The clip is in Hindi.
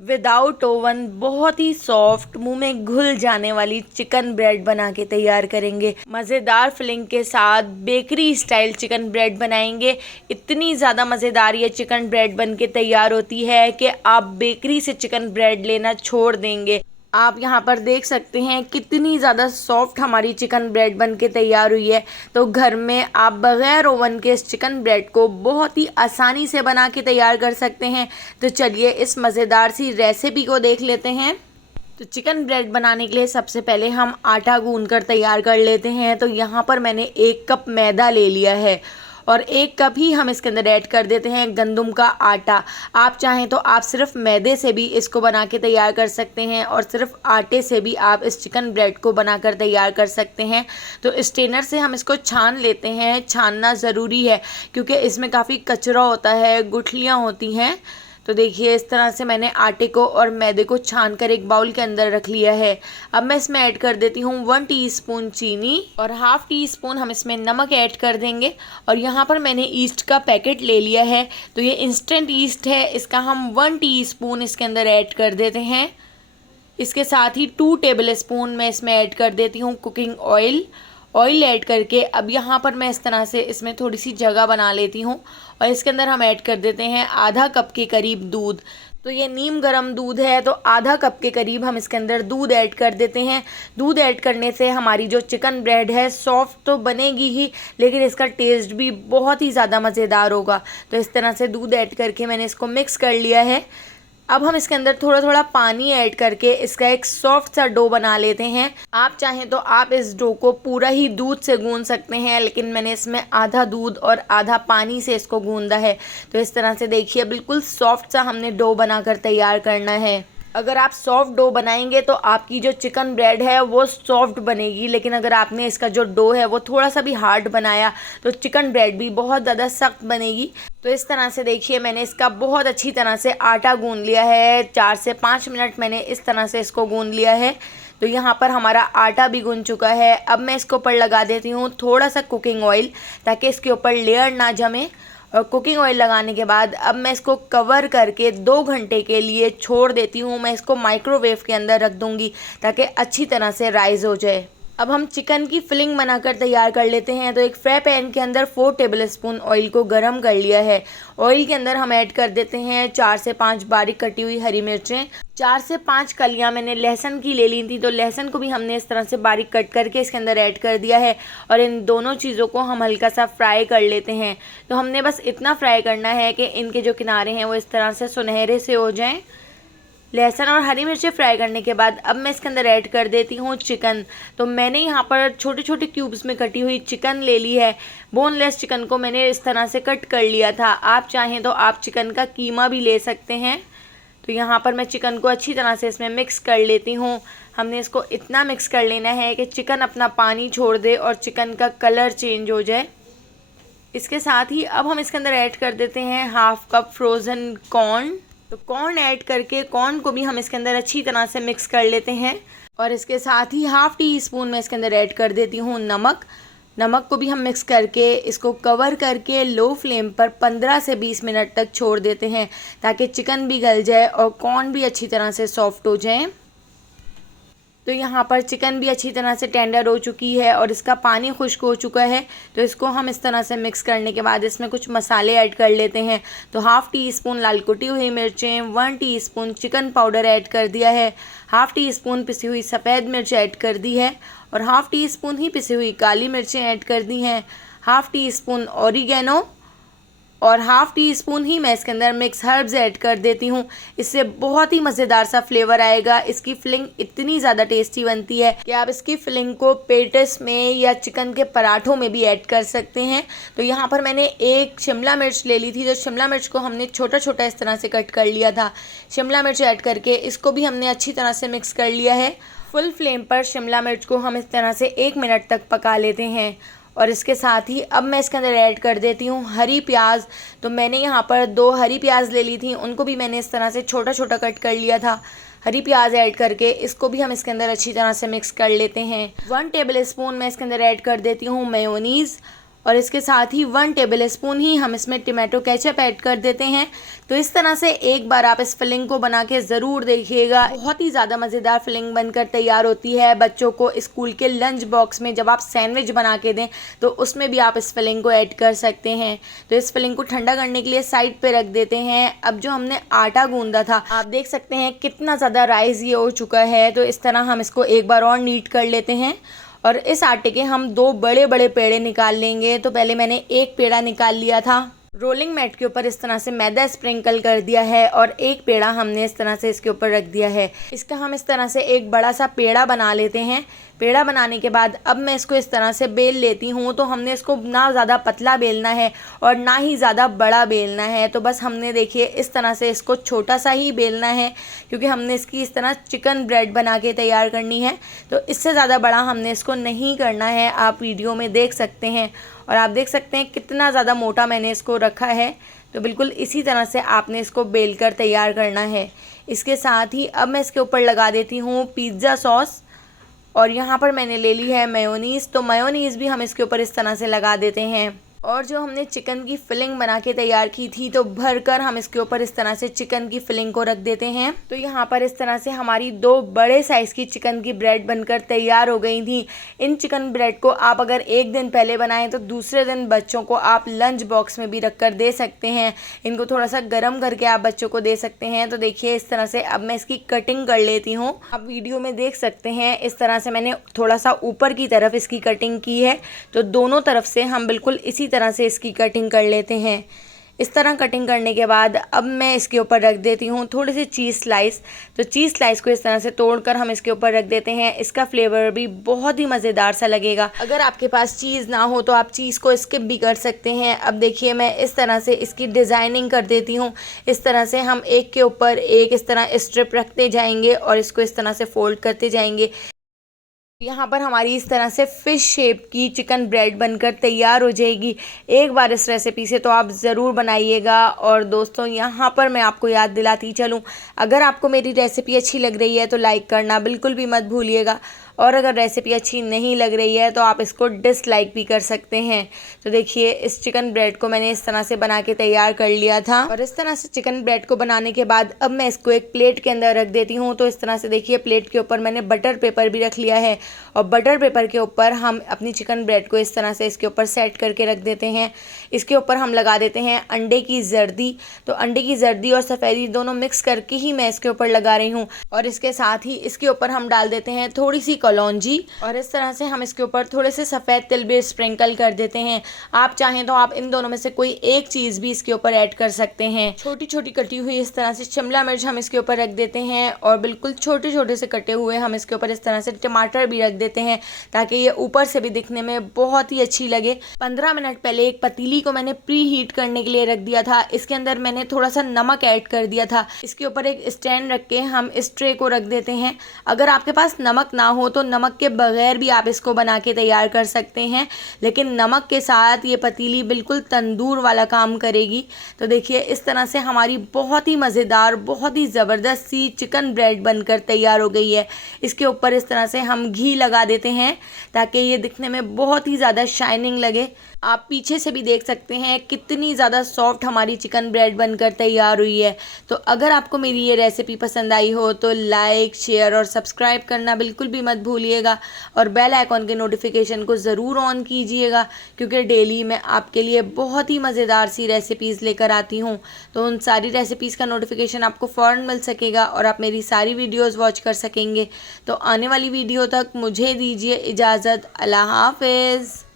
विदाउट ओवन बहुत ही सॉफ्ट मुंह में घुल जाने वाली चिकन ब्रेड बना के तैयार करेंगे। मज़ेदार फिलिंग के साथ बेकरी स्टाइल चिकन ब्रेड बनाएंगे। इतनी ज़्यादा मज़ेदार ये चिकन ब्रेड बन के तैयार होती है कि आप बेकरी से चिकन ब्रेड लेना छोड़ देंगे। आप यहाँ पर देख सकते हैं कितनी ज़्यादा सॉफ्ट हमारी चिकन ब्रेड बन के तैयार हुई है। तो घर में आप बग़ैर ओवन के इस चिकन ब्रेड को बहुत ही आसानी से बना के तैयार कर सकते हैं। तो चलिए इस मज़ेदार सी रेसिपी को देख लेते हैं। तो चिकन ब्रेड बनाने के लिए सबसे पहले हम आटा गूंद कर तैयार कर लेते हैं। तो यहाँ पर मैंने 1 कप मैदा ले लिया है और 1 कप ही हम इसके अंदर ऐड कर देते हैं गंदम का आटा। आप चाहें तो आप सिर्फ मैदे से भी इसको बना के तैयार कर सकते हैं और सिर्फ आटे से भी आप इस चिकन ब्रेड को बनाकर तैयार कर सकते हैं। तो स्ट्रेनर से हम इसको छान लेते हैं। छानना ज़रूरी है क्योंकि इसमें काफ़ी कचरा होता है, गुठलियाँ होती हैं। तो देखिए इस तरह से मैंने आटे को और मैदे को छान कर एक बाउल के अंदर रख लिया है। अब मैं इसमें ऐड कर देती हूँ 1 टीस्पून चीनी और ½ टीस्पून हम इसमें नमक ऐड कर देंगे। और यहाँ पर मैंने ईस्ट का पैकेट ले लिया है। तो ये इंस्टेंट ईस्ट है, इसका हम 1 टीस्पून इसके अंदर ऐड कर देते हैं। इसके साथ ही 2 टेबल स्पून मैं इसमें ऐड कर देती हूँ कुकिंग ऑयल ऐड करके अब यहाँ पर मैं इस तरह से इसमें थोड़ी सी जगह बना लेती हूँ और इसके अंदर हम ऐड कर देते हैं ½ कप के करीब दूध। तो ये नीम गर्म दूध है, तो ½ कप के करीब हम इसके अंदर दूध ऐड कर देते हैं। दूध ऐड करने से हमारी जो चिकन ब्रेड है सॉफ्ट तो बनेगी ही, लेकिन इसका टेस्ट भी बहुत ही ज़्यादा मज़ेदार होगा। तो इस तरह से दूध ऐड करके मैंने इसको मिक्स कर लिया है। अब हम इसके अंदर थोड़ा थोड़ा पानी ऐड करके इसका एक सॉफ्ट सा डो बना लेते हैं। आप चाहें तो आप इस डो को पूरा ही दूध से गूंद सकते हैं, लेकिन मैंने इसमें आधा दूध और आधा पानी से इसको गूंदा है। तो इस तरह से देखिए बिल्कुल सॉफ्ट सा हमने डो बनाकर तैयार करना है। अगर आप सॉफ्ट डो बनाएंगे तो आपकी जो चिकन ब्रेड है वो सॉफ्ट बनेगी, लेकिन अगर आपने इसका जो डो है वो थोड़ा सा भी हार्ड बनाया तो चिकन ब्रेड भी बहुत ज़्यादा सख्त बनेगी। तो इस तरह से देखिए मैंने इसका बहुत अच्छी तरह से आटा गूंद लिया है। 4 से 5 मिनट मैंने इस तरह से इसको गूंद लिया है। तो यहाँ पर हमारा आटा भी गूंद चुका है। अब मैं इसके ऊपर लगा देती हूँ थोड़ा सा कुकिंग ऑयल, ताकि इसके ऊपर लेयर ना जमे। और कुकिंग ऑयल लगाने के बाद अब मैं इसको कवर करके 2 घंटे के लिए छोड़ देती हूँ। मैं इसको माइक्रोवेव के अंदर रख दूँगी ताकि अच्छी तरह से राइज़ हो जाए। अब हम चिकन की फिलिंग बनाकर तैयार कर लेते हैं। तो एक फ्राई पैन के अंदर 4 टेबल स्पून ऑयल को गरम कर लिया है। ऑयल के अंदर हम ऐड कर देते हैं 4 से 5 बारीक कटी हुई हरी मिर्चें। 4 से 5 कलियां मैंने लहसुन की ले ली थी, तो लहसुन को भी हमने इस तरह से बारीक कट करके इसके अंदर ऐड कर दिया है। और इन दोनों चीज़ों को हम हल्का सा फ्राई कर लेते हैं। तो हमने बस इतना फ्राई करना है कि इनके जो किनारे हैं वो इस तरह से सुनहरे से हो जाएं। लहसुन और हरी मिर्ची फ्राई करने के बाद अब मैं इसके अंदर ऐड कर देती हूँ चिकन। तो मैंने यहाँ पर छोटे छोटे क्यूब्स में कटी हुई चिकन ले ली है। बोनलेस चिकन को मैंने इस तरह से कट कर लिया था। आप चाहें तो आप चिकन का कीमा भी ले सकते हैं। तो यहाँ पर मैं चिकन को अच्छी तरह से इसमें मिक्स कर लेती हूँ। हमने इसको इतना मिक्स कर लेना है कि चिकन अपना पानी छोड़ दे और चिकन का कलर चेंज हो जाए। इसके साथ ही अब हम इसके अंदर ऐड कर देते हैं ½ कप फ्रोज़न कॉर्न। तो कॉर्न ऐड करके कॉर्न को भी हम इसके अंदर अच्छी तरह से मिक्स कर लेते हैं। और इसके साथ ही ½ टीस्पून मैं इसके अंदर ऐड कर देती हूँ नमक को भी हम मिक्स करके इसको कवर करके लो फ्लेम पर 15 से 20 मिनट तक छोड़ देते हैं, ताकि चिकन भी गल जाए और कॉर्न भी अच्छी तरह से सॉफ्ट हो जाए। तो यहाँ पर चिकन भी अच्छी तरह से टेंडर हो चुकी है और इसका पानी खुश्क हो चुका है। तो इसको हम इस तरह से मिक्स करने के बाद इसमें कुछ मसाले ऐड कर लेते हैं। तो ½ टीस्पून लाल कुटी हुई मिर्चें, 1 टीस्पून चिकन पाउडर ऐड कर दिया है, ½ टीस्पून पिसी हुई सफ़ेद मिर्च ऐड कर दी है और ½ टीस्पून ही पिसी हुई काली मिर्चें ऐड कर दी हैं, ½ टीस्पून ऑरिगेनो और ½ टीस्पून ही मैं इसके अंदर मिक्स हर्ब्स ऐड कर देती हूँ। इससे बहुत ही मज़ेदार सा फ्लेवर आएगा। इसकी फिलिंग इतनी ज़्यादा टेस्टी बनती है कि आप इसकी फिलिंग को पेटिस में या चिकन के पराठों में भी ऐड कर सकते हैं। तो यहाँ पर मैंने 1 शिमला मिर्च ले ली थी। तो शिमला मिर्च को हमने छोटा छोटा इस तरह से कट कर लिया था। शिमला मिर्च ऐड करके इसको भी हमने अच्छी तरह से मिक्स कर लिया है। फुल फ्लेम पर शिमला मिर्च को हम इस तरह से 1 मिनट तक पका लेते हैं। और इसके साथ ही अब मैं इसके अंदर ऐड कर देती हूँ हरी प्याज। तो मैंने यहाँ पर 2 हरी प्याज ले ली थी, उनको भी मैंने इस तरह से छोटा छोटा कट कर लिया था। हरी प्याज ऐड करके इसको भी हम इसके अंदर अच्छी तरह से मिक्स कर लेते हैं। 1 टेबल स्पून मैं इसके अंदर ऐड कर देती हूँ मेयोनीज़ और इसके साथ ही 1 टेबल स्पून ही हम इसमें टमाटो केचप ऐड कर देते हैं। तो इस तरह से एक बार आप इस फिलिंग को बना के ज़रूर देखिएगा। बहुत ही ज़्यादा मज़ेदार फिलिंग बनकर तैयार होती है। बच्चों को स्कूल के लंच बॉक्स में जब आप सैंडविच बना के दें तो उसमें भी आप इस फिलिंग को ऐड कर सकते हैं। तो इस फिलिंग को ठंडा करने के लिए साइड पे रख देते हैं। अब जो हमने आटा गूंदा था, आप देख सकते हैं कितना ज़्यादा राइस ये हो चुका है। तो इस तरह हम इसको एक बार और नीट कर लेते हैं और इस आटे के हम 2 बड़े बड़े पेड़े निकाल लेंगे। तो पहले मैंने एक पेड़ा निकाल लिया था। रोलिंग मैट के ऊपर इस तरह से मैदा स्प्रिंकल कर दिया है और एक पेड़ा हमने इस तरह से इसके ऊपर रख दिया है। इसका हम इस तरह से एक बड़ा सा पेड़ा बना लेते हैं। पेड़ा बनाने के बाद अब मैं इसको इस तरह से बेल लेती हूँ। तो हमने इसको ना ज़्यादा पतला बेलना है और ना ही ज़्यादा बड़ा बेलना है। तो बस हमने देखिए इस तरह से इसको छोटा सा ही बेलना है, क्योंकि हमने इसकी इस तरह चिकन ब्रेड बना के तैयार करनी है। तो इससे ज़्यादा बड़ा हमने इसको नहीं करना है। आप वीडियो में देख सकते हैं और आप देख सकते हैं कितना ज़्यादा मोटा मैंने इसको रखा है। तो बिल्कुल इसी तरह से आपने इसको बेल कर तैयार करना है। इसके साथ ही अब मैं इसके ऊपर लगा देती हूँ पिज़्ज़ा सॉस और यहाँ पर मैंने ले ली है मेयोनीज़। तो मेयोनीज़ भी हम इसके ऊपर इस तरह से लगा देते हैं। और जो हमने चिकन की फिलिंग बना के तैयार की थी, तो भरकर हम इसके ऊपर इस तरह से चिकन की फिलिंग को रख देते हैं। तो यहाँ पर इस तरह से हमारी 2 बड़े साइज़ की चिकन की ब्रेड बनकर तैयार हो गई थी। इन चिकन ब्रेड को आप अगर एक दिन पहले बनाएं तो दूसरे दिन बच्चों को आप लंच बॉक्स में भी रख कर दे सकते हैं। इनको थोड़ा सा गर्म करके आप बच्चों को दे सकते हैं। तो देखिए इस तरह से अब मैं इसकी कटिंग कर लेती हूँ। आप वीडियो में देख सकते हैं इस तरह से मैंने थोड़ा सा ऊपर की तरफ इसकी कटिंग की है। तो दोनों तरफ से हम बिल्कुल इसी तरह से इसकी कटिंग कर लेते हैं। इस तरह कटिंग करने के बाद अब मैं इसके ऊपर रख देती हूँ थोड़ी सी चीज़ स्लाइस। तो चीज़ स्लाइस को इस तरह से तोड़कर हम इसके ऊपर रख देते हैं। इसका फ्लेवर भी बहुत ही मज़ेदार सा लगेगा। अगर आपके पास चीज़ ना हो तो आप चीज़ को स्किप भी कर सकते हैं। अब देखिए मैं इस तरह से इसकी डिज़ाइनिंग कर देती हूँ। इस तरह से हम एक के ऊपर एक इस तरह स्ट्रिप रखते जाएंगे और इसको इस तरह से फोल्ड करते जाएंगे। यहाँ पर हमारी इस तरह से फ़िश शेप की चिकन ब्रेड बनकर तैयार हो जाएगी। एक बार इस रेसिपी से तो आप ज़रूर बनाइएगा। और दोस्तों यहाँ पर मैं आपको याद दिलाती चलूँ, अगर आपको मेरी रेसिपी अच्छी लग रही है तो लाइक करना बिल्कुल भी मत भूलिएगा। और अगर रेसिपी अच्छी नहीं लग रही है तो आप इसको डिसलाइक भी कर सकते हैं। तो देखिए इस चिकन ब्रेड को मैंने इस तरह से बना के तैयार कर लिया था। और इस तरह से चिकन ब्रेड को बनाने के बाद अब मैं इसको एक प्लेट के अंदर रख देती हूँ। तो इस तरह से देखिए प्लेट के ऊपर मैंने बटर पेपर भी रख लिया है और बटर पेपर के ऊपर हम अपनी चिकन ब्रेड को इस तरह से इसके ऊपर सेट करके रख देते हैं। इसके ऊपर हम लगा देते हैं अंडे की जर्दी। तो अंडे की जर्दी और सफ़ेदी दोनों मिक्स करके ही मैं इसके ऊपर लगा रही हूँ। और इसके साथ ही इसके ऊपर हम डाल देते हैं थोड़ी सी कलौंजी और इस तरह से हम इसके ऊपर थोड़े से सफ़ेद तिल भी स्प्रिंकल कर देते हैं। आप चाहें तो आप इन दोनों में से कोई एक चीज़ भी इसके ऊपर ऐड कर सकते हैं। छोटी छोटी कटी हुई इस तरह से शिमला मिर्च हम इसके ऊपर रख देते हैं और बिल्कुल छोटे छोटे से कटे हुए हम इसके ऊपर इस तरह से टमाटर भी रख देते हैं, ताकि ये ऊपर से भी दिखने में बहुत ही अच्छी लगे। 15 मिनट पहले एक पतीली को मैंने प्री हीट करने के लिए रख दिया था। इसके अंदर मैंने थोड़ा सा नमक ऐड कर दिया था। इसके ऊपर एक स्टैंड रख के हम इस ट्रे को रख देते हैं। अगर आपके पास नमक ना हो तो नमक के बगैर भी आप इसको बना के तैयार कर सकते हैं, लेकिन नमक के साथ ये पतीली बिल्कुल तंदूर वाला काम करेगी। तो देखिए इस तरह से हमारी बहुत ही मज़ेदार, बहुत ही ज़बरदस्त सी चिकन ब्रेड बनकर तैयार हो गई है। इसके ऊपर इस तरह से हम घी लगा देते हैं ताकि ये दिखने में बहुत ही ज़्यादा शाइनिंग लगे। आप पीछे से भी देख सकते हैं कितनी ज़्यादा सॉफ्ट हमारी चिकन ब्रेड बनकर तैयार हुई है। तो अगर आपको मेरी ये रेसिपी पसंद आई हो तो लाइक, शेयर और सब्सक्राइब करना बिल्कुल भी मत भूलिएगा और बेल आइकॉन के नोटिफिकेशन को ज़रूर ऑन कीजिएगा, क्योंकि डेली मैं आपके लिए बहुत ही मज़ेदार सी रेसिपीज़ लेकर आती हूँ। तो उन सारी रेसिपीज़ का नोटिफिकेशन आपको फ़ौरन मिल सकेगा और आप मेरी सारी वीडियोज़ वॉच कर सकेंगे। तो आने वाली वीडियो तक मुझे दीजिए इजाज़त। अल्लाह हाफ़िज़।